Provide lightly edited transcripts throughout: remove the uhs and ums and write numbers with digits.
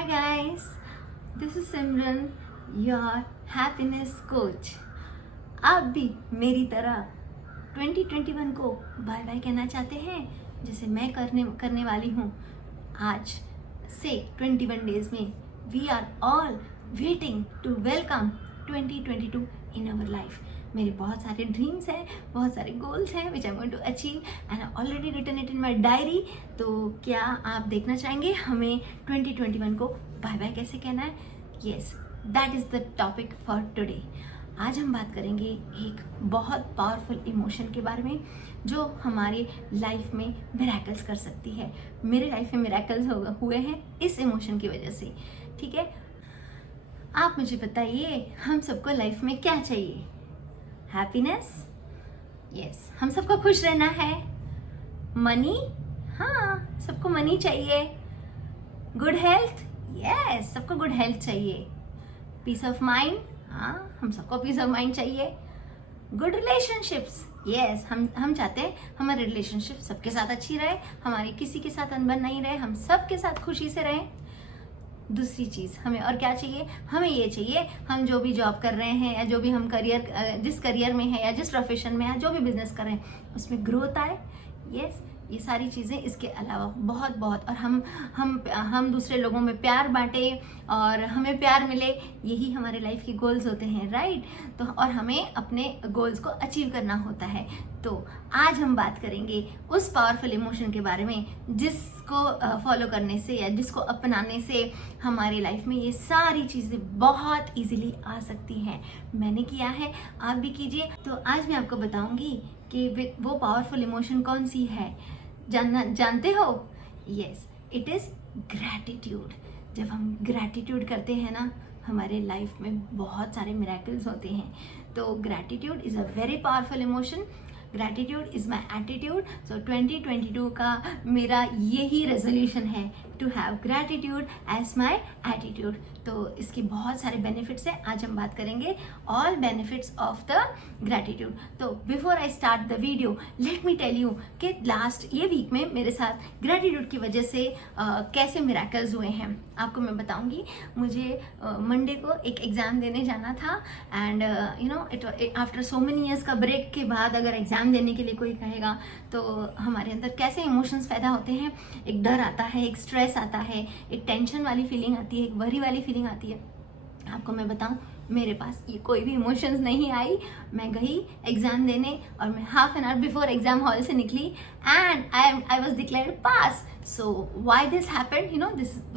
Hi guys, this is Simran, your happiness coach. आप भी मेरी तरह 2021 को बाय बाय कहना चाहते हैं जैसे मैं करने वाली हूँ आज से 21 डेज में. We are all waiting to welcome 2022 in our life. मेरे बहुत सारे ड्रीम्स हैं, बहुत सारे गोल्स हैं which I am going to achieve and I already written it in my diary. तो क्या आप देखना चाहेंगे हमें 2021 को बाय बाय कैसे कहना है? Yes, that is the topic for today. आज हम बात करेंगे एक बहुत पावरफुल इमोशन के बारे में जो हमारे लाइफ में मिरेकल्स कर सकती है. मेरे लाइफ में मिरेकल्स हुए हैं इस इमोशन की वजह से. ठीक है, आप मुझे बताइए हम सबको लाइफ में क्या चाहिए? हैप्पीनेस, यस, हम सबको खुश रहना है. मनी, हाँ सबको मनी चाहिए. गुड हेल्थ, यस सबको गुड हेल्थ चाहिए. पीस ऑफ माइंड, हाँ हम सबको पीस ऑफ माइंड चाहिए. गुड रिलेशनशिप्स, यस हम चाहते हैं हमारे रिलेशनशिप सबके साथ अच्छी रहे, हमारी किसी के साथ अनबन नहीं रहे, हम सबके साथ खुशी से रहें. दूसरी चीज़ हमें और क्या चाहिए? हमें ये चाहिए हम जो भी जॉब कर रहे हैं या जो भी हम जिस करियर में है या जिस प्रोफेशन में है, जो भी बिजनेस कर रहे हैं उसमें ग्रोथ आए. यस, ये सारी चीज़ें इसके अलावा बहुत बहुत और हम दूसरे लोगों में प्यार बांटें और हमें प्यार मिले, यही हमारे लाइफ के गोल्स होते हैं, राइट? तो और हमें अपने गोल्स को अचीव करना होता है. तो आज हम बात करेंगे उस पावरफुल इमोशन के बारे में जिसको फॉलो करने से या जिसको अपनाने से हमारी लाइफ में ये सारी चीज़ें बहुत इजीली आ सकती हैं. मैंने किया है, आप भी कीजिए. तो आज मैं आपको बताऊंगी कि वो पावरफुल इमोशन कौन सी है. जानते हो? Yes, it is gratitude. जब हम ग्रैटिट्यूड करते हैं ना, हमारे लाइफ में बहुत सारे मिरेकल्स होते हैं. तो gratitude is a very powerful emotion. Gratitude is my attitude. So 2022 का मेरा यही रेजोल्यूशन है to have gratitude as my attitude. तो इसके बहुत सारे बेनिफिट्स हैं. आज हम बात करेंगे all benefits of the gratitude. तो before I start the video let me tell you कि लास्ट ये वीक में मेरे साथ ग्रैटिट्यूड की वजह से कैसे मिरेकल्स हुए हैं आपको मैं बताऊंगी. मुझे मंडे को एक एग्ज़ाम देने जाना था and after so many years का ब्रेक के बाद अगर एग्ज़ाम देने के लिए कोई कहेगा तो हमारे अंदर कैसे इमोशंस पैदा होते हैं. एक डर आता है, एक स्ट्रेस आता है, एक टेंशन वाली फीलिंग आती है, एक वरी वाली फीलिंग आती है. आपको मैं बताऊं, मेरे पास ये कोई भी इमोशंस नहीं आई. मैं गई एग्ज़ाम देने और मैं half an hour before exam hall से निकली and I was declared pass. So why this happened?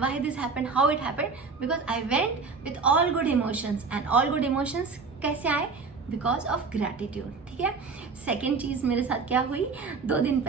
Why this happened? How it happened? Because I went with all good emotions and all good emotions कैसे आए? Because of gratitude. ठीक है. Second चीज़ मेरे साथ क्या हुई, 2-3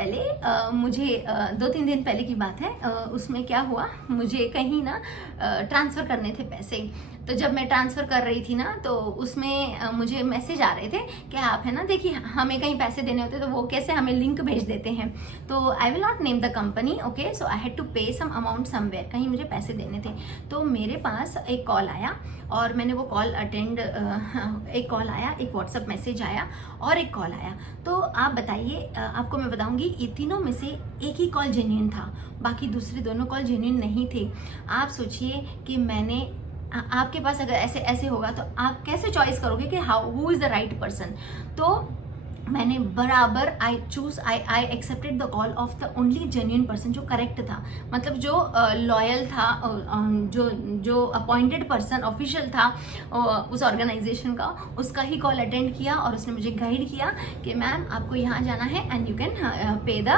दिन पहले की बात है. उसमें क्या हुआ, मुझे कहीं ना ट्रांसफ़र करने थे पैसे. तो जब मैं ट्रांसफ़र कर रही थी ना तो उसमें मुझे मैसेज आ रहे थे कि आप है ना देखिए हमें कहीं पैसे देने होते तो वो कैसे हमें लिंक भेज देते हैं. तो I will not name the company, okay. So I had to pay some amount somewhere, कहीं मुझे पैसे देने थे. तो मेरे पास एक कॉल आया और मैंने वो कॉल अटेंड, एक कॉल आया, एक व्हाट्सएप मैसेज आया और एक कॉल आया. तो आप बताइए, आपको मैं बताऊंगी ये तीनों में से एक ही कॉल जेन्युइन था, बाकी दूसरे दोनों कॉल जेन्युइन नहीं थे. आप सोचिए कि मैंने आपके पास अगर ऐसे होगा तो आप कैसे चॉइस करोगे कि who is the right person. तो मैंने बराबर I accepted the call of the only genuine person जो करेक्ट था, मतलब जो लॉयल था, जो अपॉइंटेड पर्सन ऑफिशियल था उस ऑर्गेनाइजेशन का, उसका ही कॉल अटेंड किया और उसने मुझे गाइड किया कि मैम आपको यहाँ जाना है and you can pay the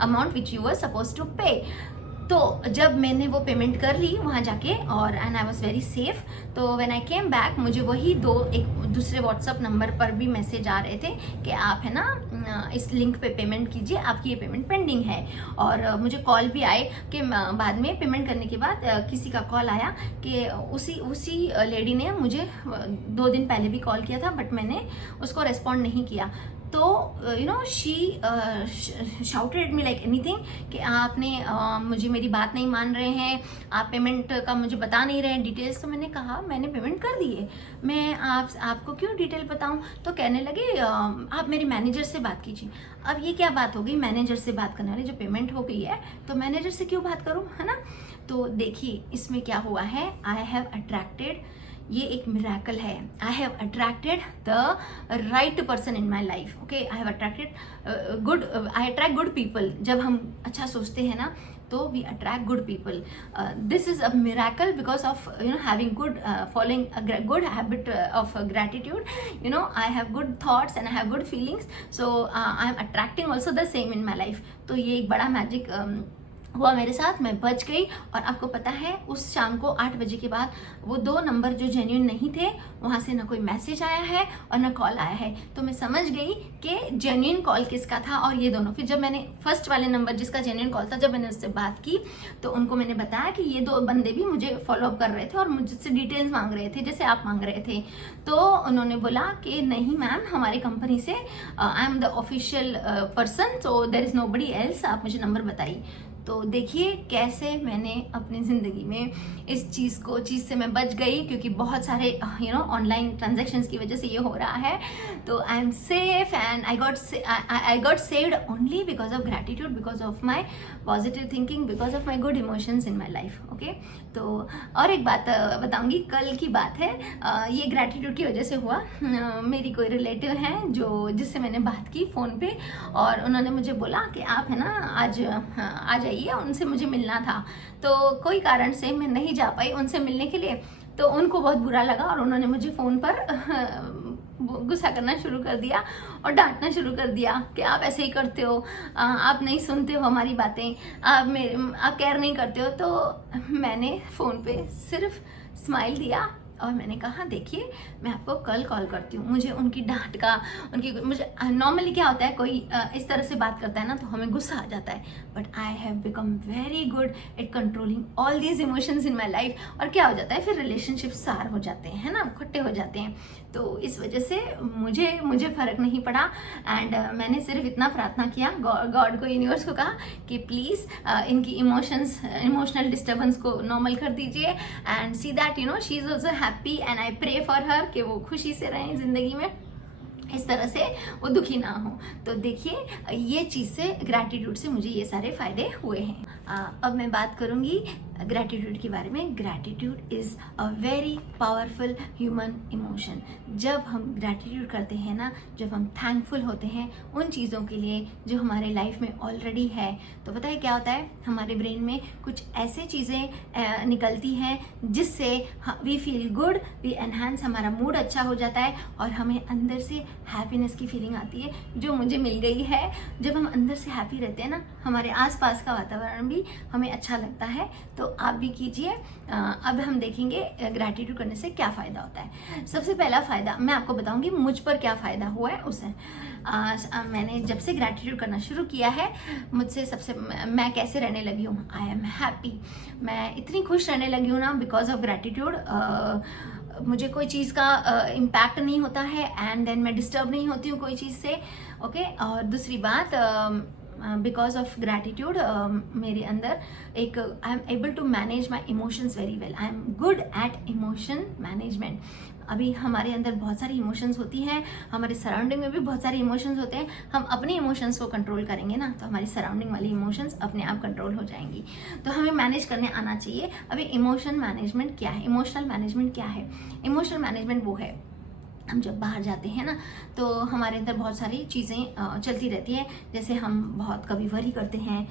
amount which you were suppose to pay. तो जब मैंने वो पेमेंट कर ली वहाँ जाके और and I was very safe. तो व्हेन आई केम बैक मुझे वही एक दूसरे व्हाट्सअप नंबर पर भी मैसेज आ रहे थे कि आप है ना इस लिंक पे पेमेंट कीजिए, आपकी ये पेमेंट पेंडिंग है. और मुझे कॉल भी आए कि बाद में पेमेंट करने के बाद किसी का कॉल आया कि उसी लेडी ने मुझे 2 दिन पहले भी कॉल किया था बट मैंने उसको रेस्पॉन्ड नहीं किया. तो she shouted at me like anything कि आपने मुझे मेरी बात नहीं मान रहे हैं, आप पेमेंट का मुझे बता नहीं रहे हैं डिटेल्स। तो मैंने कहा मैंने पेमेंट कर दी है, मैं आपको क्यों डिटेल बताऊं। तो कहने लगे आप मेरे मैनेजर से बात कीजिए। अब ये क्या बात हो गई, मैनेजर से बात करने वाली, जो पेमेंट हो गई है तो मैनेजर से क्यों बात करूं, है ना। तो देखिए इसमें क्या हुआ है, आई हैव अट्रैक्टेड, ये एक मिराकल है, I have attracted the right person in my life. Okay, I have attracted good, I attract good people. जब हम अच्छा सोचते हैं ना तो we attract good people. This is a miracle because of having good following a good habit of gratitude. I have good thoughts and I have good feelings, so I am attracting also the same in my life. तो ये एक बड़ा magic हुआ मेरे साथ, मैं बच गई। और आपको पता है उस शाम को 8 बजे के बाद वो 2 नंबर जो जेन्युइन नहीं थे वहाँ से ना कोई मैसेज आया है और ना कॉल आया है। तो मैं समझ गई कि जेन्युइन कॉल किसका था, और ये दोनों। फिर जब मैंने फर्स्ट वाले नंबर जिसका जेन्युइन कॉल था, जब मैंने उससे बात की तो उनको मैंने बताया कि ये 2 बंदे भी मुझे फॉलोअप कर रहे थे और मुझसे डिटेल्स मांग रहे थे जैसे आप मांग रहे थे। तो उन्होंने बोला कि नहीं मैम, हमारी कंपनी से I am the official person, so there is nobody else, आप मुझे नंबर बताइए। तो देखिए कैसे मैंने अपनी ज़िंदगी में इस चीज़ से मैं बच गई, क्योंकि बहुत सारे ऑनलाइन ट्रांजैक्शंस की वजह से ये हो रहा है। तो I am safe and I got saved only because of gratitude, because of my positive thinking, because of my good emotions in my life. Okay, तो और एक बात बताऊंगी, कल की बात है, ये ग्रैटिट्यूड की वजह से हुआ। मेरी कोई रिलेटिव हैं जिससे मैंने बात की फ़ोन पे, और उन्होंने मुझे बोला कि आप है ना आज आ जाइए, उनसे मुझे मिलना था। तो कोई कारण से मैं नहीं जा पाई उनसे मिलने के लिए। तो उनको बहुत बुरा लगा और उन्होंने मुझे फ़ोन पर गुस्सा करना शुरू कर दिया और डांटना शुरू कर दिया कि आप ऐसे ही करते हो, आप नहीं सुनते हो हमारी बातें, आप केयर नहीं करते हो। तो मैंने फ़ोन पे सिर्फ स्माइल दिया और मैंने कहा देखिए मैं आपको कल कॉल करती हूँ। मुझे उनकी डांट का, मुझे नॉर्मली क्या होता है, कोई इस तरह से बात करता है ना तो हमें गुस्सा आ जाता है, but I have become very good at controlling all these emotions in my life. और क्या हो जाता है, फिर रिलेशनशिप सार हो जाते हैं, है ना, इकट्ठे हो जाते हैं। तो इस वजह से मुझे फ़र्क नहीं पड़ा। एंड मैंने सिर्फ इतना प्रार्थना किया गॉड को, यूनिवर्स को कहा कि प्लीज़ इनकी इमोशनल डिस्टर्बेंस को नॉर्मल कर दीजिए and see that she is also happy and I pray for her कि वो खुशी से रहें ज़िंदगी में, इस तरह से वो दुखी ना हो। तो देखिए ये चीज़ से, ग्रैटिट्यूड से मुझे ये सारे फायदे हुए हैं। अब मैं बात करूँगी ग्रैटिट्यूड के बारे में। Gratitude is a very powerful human emotion. जब हम ग्रैटिट्यूड करते हैं ना, जब हम थैंकफुल होते हैं उन चीज़ों के लिए जो हमारे लाइफ में ऑलरेडी है, तो पता है क्या होता है, हमारे ब्रेन में कुछ ऐसे चीज़ें निकलती हैं जिससे we feel good, we enhance, हमारा मूड अच्छा हो जाता है और हमें अंदर से हैप्पीनेस की फीलिंग आती है, जो मुझे मिल गई है। जब हम अंदर से हैप्पी रहते हैं ना, हमारे आसपास का वातावरण भी हमें अच्छा लगता है। तो आप भी कीजिए। अब हम देखेंगे ग्रैटिट्यूड करने से क्या फ़ायदा होता है। सबसे पहला फ़ायदा मैं आपको बताऊंगी मुझ पर क्या फ़ायदा हुआ है उसे। मैंने जब से ग्रैटिट्यूड करना शुरू किया है, मैं कैसे रहने लगी हूँ, आई एम हैप्पी। मैं इतनी खुश रहने लगी हूँ ना बिकॉज ऑफ ग्रैटिट्यूड। मुझे कोई चीज़ का इम्पैक्ट नहीं होता है एंड देन मैं डिस्टर्ब नहीं होती हूँ कोई चीज़ से। ओके, और दूसरी बात, बिकॉज ऑफ ग्रैटिट्यूड मेरे अंदर एक, I am able to manage my emotions very well, I am good at emotion management. अभी हमारे अंदर बहुत सारी इमोशंस होती हैं, हमारे सराउंडिंग में भी बहुत सारे इमोशंस होते हैं। हम अपने इमोशंस को कंट्रोल करेंगे ना तो हमारी सराउंडिंग वाली इमोशंस अपने आप कंट्रोल हो जाएंगी। तो हमें मैनेज करने आना चाहिए। अभी इमोशन मैनेजमेंट क्या है, इमोशनल मैनेजमेंट क्या है? इमोशनल मैनेजमेंट वो है, हम जब बाहर जाते हैं ना तो हमारे अंदर बहुत सारी चीज़ें चलती रहती हैं। जैसे हम बहुत कभी वरी करते हैं,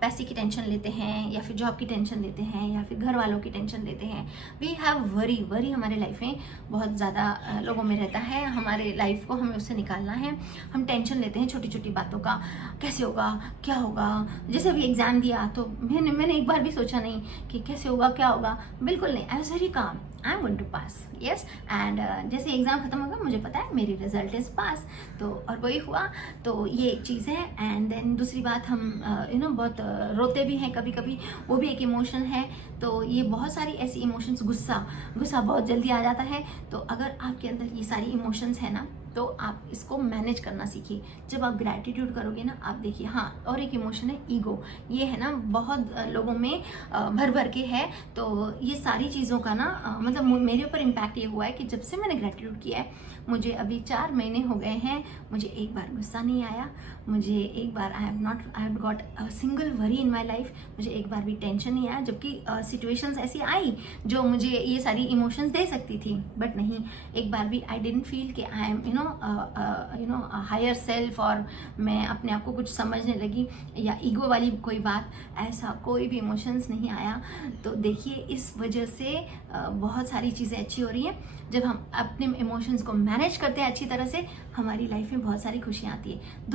पैसे की टेंशन लेते हैं, या फिर जॉब की टेंशन लेते हैं, या फिर घर वालों की टेंशन लेते हैं। वी हैव वरी हमारे लाइफ में बहुत ज़्यादा लोगों में रहता है। हमारे लाइफ को हमें उससे निकालना है। हम टेंशन लेते हैं छोटी छोटी बातों का, कैसे होगा, क्या होगा। जैसे अभी एग्ज़ाम दिया तो मैंने एक बार भी सोचा नहीं कि कैसे होगा, क्या होगा, बिल्कुल नहीं। आई was very calm, I am going to pass, yes. And जैसे एग्ज़ाम ख़त्म होगा मुझे पता है मेरी रिजल्ट इज़ पास, तो और वही हुआ। तो ये एक चीज़ है। एंड देन दूसरी बात, हम बहुत रोते भी हैं कभी कभी, वो भी एक इमोशन है। तो ये बहुत सारी ऐसी इमोशंस, गुस्सा बहुत जल्दी आ जाता है। तो अगर आपके अंदर ये सारी इमोशंस है ना तो आप इसको मैनेज करना सीखिए। जब आप ग्रैटिट्यूड करोगे ना, आप देखिए, हाँ, और एक इमोशन है ईगो। ये है ना बहुत लोगों में भर भर के है। तो ये सारी चीज़ों का ना मतलब मेरे ऊपर इम्पैक्ट ये हुआ है कि जब से मैंने ग्रैटिट्यूड किया है, मुझे अभी 4 महीने हो गए हैं, मुझे एक बार गुस्सा नहीं आया, मुझे एक बार I have got a single worry in my life, मुझे एक बार भी टेंशन नहीं आया। जबकि सिचुएशंस ऐसी आई जो मुझे ये सारी इमोशंस दे सकती थी, बट नहीं, एक बार भी आई डिडंट फील कि I am you know higher self, और मैं अपने आप को कुछ समझने लगी या ईगो वाली कोई बात, ऐसा कोई भी इमोशंस नहीं आया। तो देखिए, इस वजह से बहुत सारी चीज़ें अच्छी हो रही हैं। जब हम अपने इमोशंस को मैनेज करते हैं अच्छी तरह से, हमारी लाइफ में बहुत सारी खुशियाँ आती है।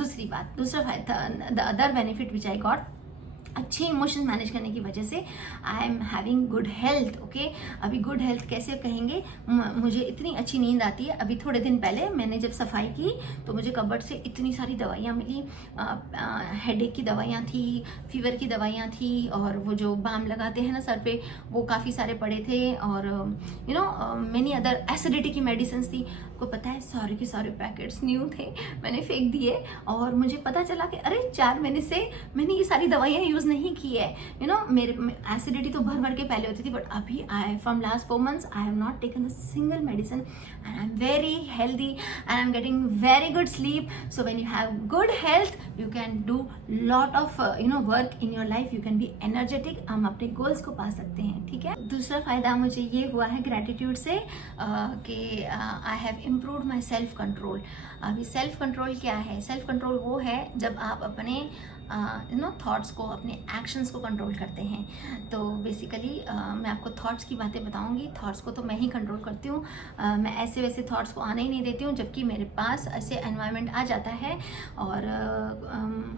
दूसरा फायदा, the other benefit which I got, अच्छे इमोशंस मैनेज करने की वजह से I am having good health. Okay, अभी गुड हेल्थ कैसे कहेंगे, मुझे इतनी अच्छी नींद आती है। अभी थोड़े दिन पहले मैंने जब सफाई की तो मुझे कबर्ड से इतनी सारी दवाइयाँ मिली, हेडेक की दवाइयाँ थी, फीवर की दवाइयाँ थी, और वो जो बाम लगाते हैं ना सर पे, वो काफ़ी सारे पड़े थे, और you know many other acidity की मेडिसिन थी। को पता है, सारे के सारे पैकेट्स न्यू थे, मैंने फेंक दिए, और मुझे पता चला कि अरे 4 महीने से मैंने ये सारी दवाइयाँ यूज़ नहीं की है। यू नो मेरे एसिडिटी तो भर भर के पहले होती थी, बट अभी I from last 4 months I have not taken a single medicine, and I am very healthy and I am getting very good sleep. So when you have good health, you can do lot of you know work in your life, you can be energetic, हम अपने goals को पा सकते हैं। ठीक है, दूसरा फायदा मुझे ये हुआ है ग्रैटिट्यूड से कि I have improved my self control. अभी सेल्फ कंट्रोल क्या है? सेल्फ कंट्रोल वो है जब आप अपने यू नो थॉट्स को, अपने एक्शंस को कंट्रोल करते हैं। तो बेसिकली मैं आपको थॉट्स की बातें बताऊंगी। थॉट्स को तो मैं ही कंट्रोल करती हूँ, मैं ऐसे वैसे थॉट्स को आने ही नहीं देती हूँ। जबकि मेरे पास ऐसे एनवायरनमेंट आ जाता है और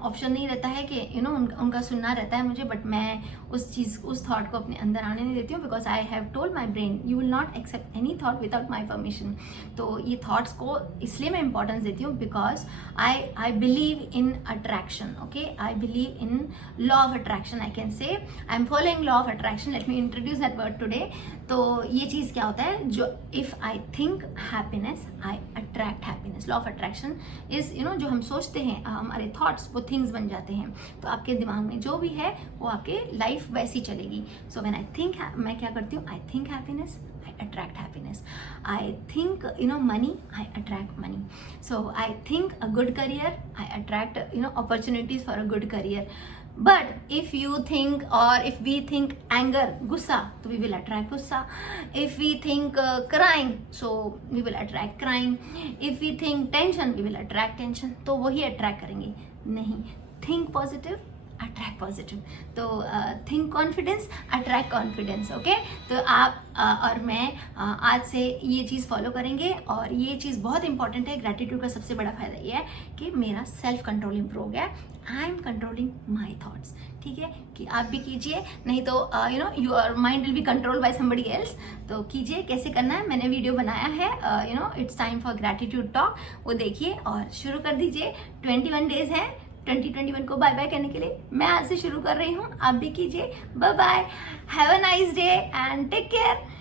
ऑप्शन नहीं रहता है कि यू नो उनका सुनना रहता है मुझे, बट मैं उस थॉट को अपने अंदर आने नहीं देती हूँ, because I have told my brain you will not accept any thought without my permission. तो ये थॉट्स को इसलिए मैं इंपॉर्टेंस देती हूँ because I believe in attraction. Okay, I believe in law of attraction, I can say I am following law of attraction. Let me introduce that word today. तो ये चीज़ क्या होता है, जो if I think happiness I attract happiness. Law of attraction is you know जो हम सोचते हैं, हमारे thoughts वो things बन जाते हैं। तो आपके दिमाग में जो भी है वो आपके लाइफ वैसी चलेगी। So when I think, मैं क्या करती हूँ, I think happiness, I attract happiness. I think you know money, I attract money. So I think a good career, I attract you know opportunities for a good career. But if you think, or if we think anger, gussa, so we will attract gussa. If we think crying, so we will attract crying. If we think tension, we will attract tension. तो वही attract करेंगे। नहीं, think positive, attract positive. तो think confidence, attract confidence. Okay, तो आप और मैं आज से ये चीज़ फॉलो करेंगे, और ये चीज़ बहुत इंपॉर्टेंट है। ग्रैटिट्यूड का सबसे बड़ा फायदा ये है कि मेरा सेल्फ कंट्रोल इंप्रूव हो गया। I am controlling my thoughts. ठीक है, कि आप भी कीजिए, नहीं तो you know your mind will be control by somebody else. तो कीजिए, कैसे करना है मैंने वीडियो बनाया है, you know it's time for gratitude talk, वो देखिए और शुरू कर दीजिए। 21 डेज है 2021 को बाय बाय कहने के लिए। मैं आज से शुरू कर रही हूँ, आप भी कीजिए। Bye bye, have a nice day and take care.